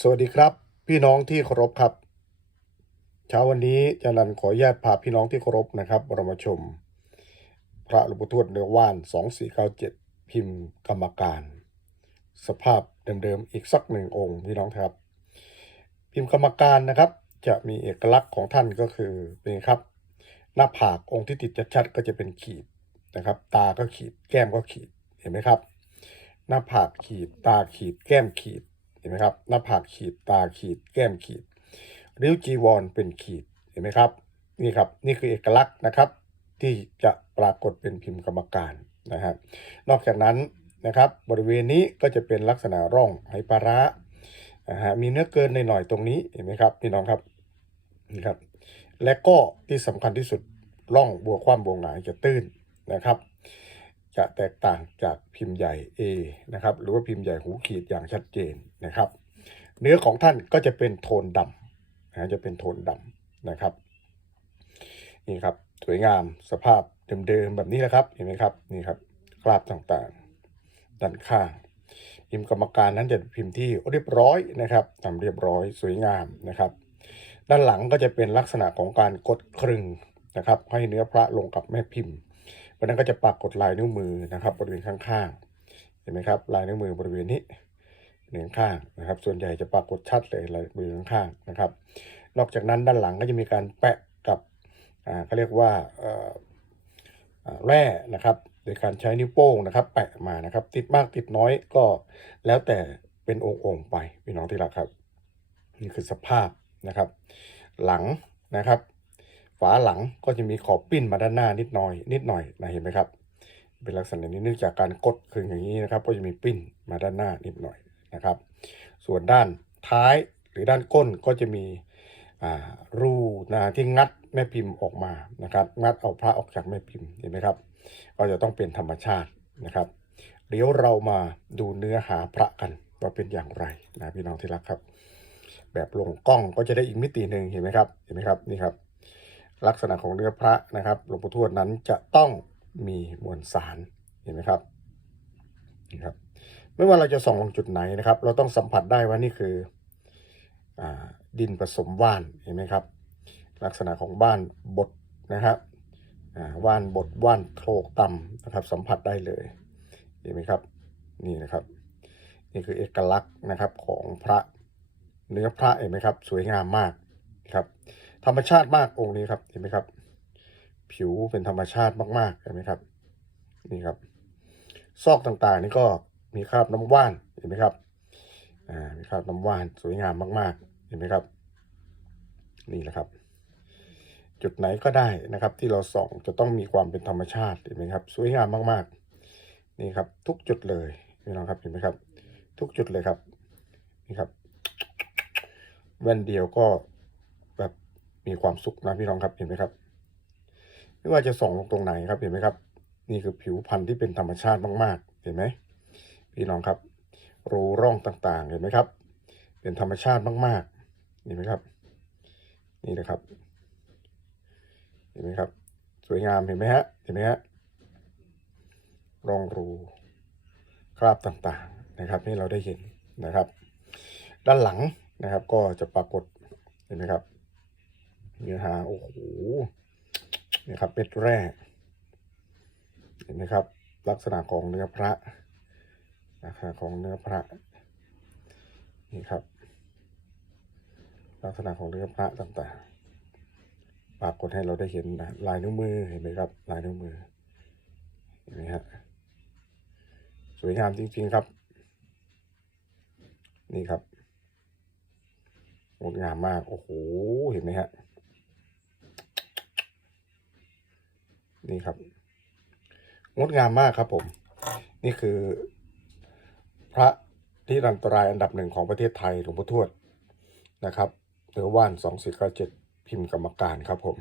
สวัสดีครับ พี่น้องที่เคารพครับ เช้าวันนี้อาจารย์นันขออนุญาตพาพี่น้องที่เคารพนะครับเรามาชม พระหลวงปู่ทวดเนื้อว่าน2497พิมพ์กรรมการ สภาพเดิมๆอีกสักหนึ่งองค์พี่น้องครับ พิมพ์กรรมการนะครับ จะมีเอกลักษณ์ของท่านก็คือเป็นครับ หน้าผากองค์ที่ติดชัดๆก็จะเป็นขีดนะครับ ตาก็ขีดแก้มก็ขีดเห็นไหมครับ หน้าผากขีดตาขีดแก้มขีด เห็นไหมครับหน้าผากขีดตาขีด แก้มขีดริ้วจีวรเป็นขีดเห็นไหมครับนี่ครับนี่คือเอกลักษณ์นะครับที่จะปรากฏเป็นพิมพ์กรรมการนะฮะนอกจากนั้นนะครับบริเวณนี้ก็จะเป็นลักษณะร่องไหปลาร้านะฮะมีเนื้อเกินในหน่อยตรงนี้เห็นไหมครับพี่น้องครับนี่ครับและก็ที่สำคัญที่สุดร่องบัวคว่ำบวงหงายจะตื้นนะครับ จะแตกต่างจากพิมพ์ใหญ่ A นะครับหรือว่าพิมพ์ใหญ่หูขีดอย่างชัดเจนนะครับ เนื้อของท่านก็จะเป็นโทนดำนะจะเป็นโทนดำนะครับนี่ครับสวยงามสภาพเดิมๆแบบนี้แหละครับเห็นไหมครับนี่ครับกราบต่างๆ ด้านข้าง พิมพ์กรรมการนั้นจะพิมพ์ที่เรียบร้อยนะครับทำเรียบร้อยสวยงามนะครับ ด้านหลังก็จะเป็นลักษณะของการกดครึงนะครับ ให้เนื้อพระลงกับแม่พิมพ์ ราะนั้นก็จะปรากฏลายนิ้วมือนะครับบริเวณข้างๆเห็นไหมครับลายนิ้วมือบริเวณนี้หนึ่งข้างนะครับ ส่วนใหญ่จะปรากฏชัดเลยลายมือข้างๆนะครับ นอกจากนั้นด้านหลังก็จะมีการแปะกับอ่าเขาเรียกว่าแร่นะครับ โดยการใช้นิ้วโป้งนะครับ แปะมานะครับ ติดมากติดน้อยก็แล้วแต่เป็นองค์ๆไปพี่น้องที่รักครับ นี่คือสภาพนะครับ หลังนะครับ ฝาหลังก็จะมีขอบปิ้นมาด้านหน้านิดหน่อยนิดหน่อยนะเห็นไหมครับ เป็นลักษณะนี้เนื่องจากการกดคึงอย่างนี้นะครับ ก็จะมีปิ้นมาด้านหน้านิดหน่อยนะครับ ส่วนด้านท้ายหรือด้านก้นก็จะมีรูนะที่งัดแม่พิมพ์ออกมานะครับ งัดเอาพระออกจากแม่พิมพ์เห็นไหมครับ ก็จะต้องเป็นธรรมชาตินะครับเดี๋ยวเรามาดูเนื้อหาพระกันว่าเป็นอย่างไรนะพี่น้องที่รักครับ แบบลงกล้องก็จะได้อีกมิติหนึ่งเห็นไหมครับเห็นไหมครับนี่ครับ ลักษณะของเนื้อพระนะครับหลวงปู่ทวดนั้นจะต้องมีมวลสารเห็นไหมครับนี่ครับ ไม่ว่าเราจะส่องลงจุดไหนนะครับ เราต้องสัมผัสได้ว่านี่คืออดินผสมว่านเห็นไหมครับ ลักษณะของบ้านบดนะครับว่านบดว่านโคลกต่ำนะครับ สัมผัสได้เลยเห็นไหมครับนี่นะครับ นี่คือเอกลักษณ์นะครับของพระเนื้อพระเห็นไหมครับ สวยงามมากครับ ธรรมชาติมากองค์นี้ครับเห็นไหมครับ ผิวเป็นธรรมชาติมากๆเห็นไหมครับ นี่ครับ ซอกต่างๆ นี่ก็มีคราบน้ำว่านเห็นไหมครับอ่ามีคราบน้ำว่านสวยงามมาก ๆ เห็นไหมครับ นี่แหละครับ จุดไหนก็ได้นะครับ ที่เราส่องจะต้องมีความเป็นธรรมชาติเห็นไหมครับ สวยงามมากๆ นี่ครับ ทุกจุดเลยพี่น้องครับเห็นไหมครับ ทุกจุดเลยครับนี่ครับแว่นเดียวก็ มีความสุขนะพี่น้องครับเห็นไหมครับ ไม่ว่าจะส่องลงตรงไหนครับเห็นไหมครับ นี่คือผิวพันธุ์ที่เป็นธรรมชาติมากๆ เห็นไหมพี่น้องครับ รูร่องต่างๆ เห็นไหมครับ เป็นธรรมชาติมากๆเห็นไหมครับ นี่นะครับ เห็นไหมครับ สวยงามเห็นไหมฮะเห็นไหมฮะร่องรูคราบต่างๆนะครับให้เราได้เห็นนะครับ ด้านหลังนะครับก็จะปรากฏเห็นไหมครับ เนื้อหาโอ้โหนี่ครับเป็ดแร่เห็นไหมครับ ลักษณะของเนื้อพระลักษณะของเนื้อพระนี่ครับ ลักษณะของเนื้อพระต่างๆปรากฏให้เราได้เห็นนะลายนิ้วมือเห็นไหมครับ ลายนิ้วมือเห็นไหมฮะสวยงามจริงๆครับ นี่ครับงดงามมาก โอ้โห เห็นไหมฮะ นี่ครับ งดงามมากครับผม นี่คือ พระที่รันตรายอันดับหนึ่งของประเทศไทยหลวงพ่อทวดนะครับเนื้อว่านสองสี่เก้าเจ็ดพิมพ์กรรมการครับผม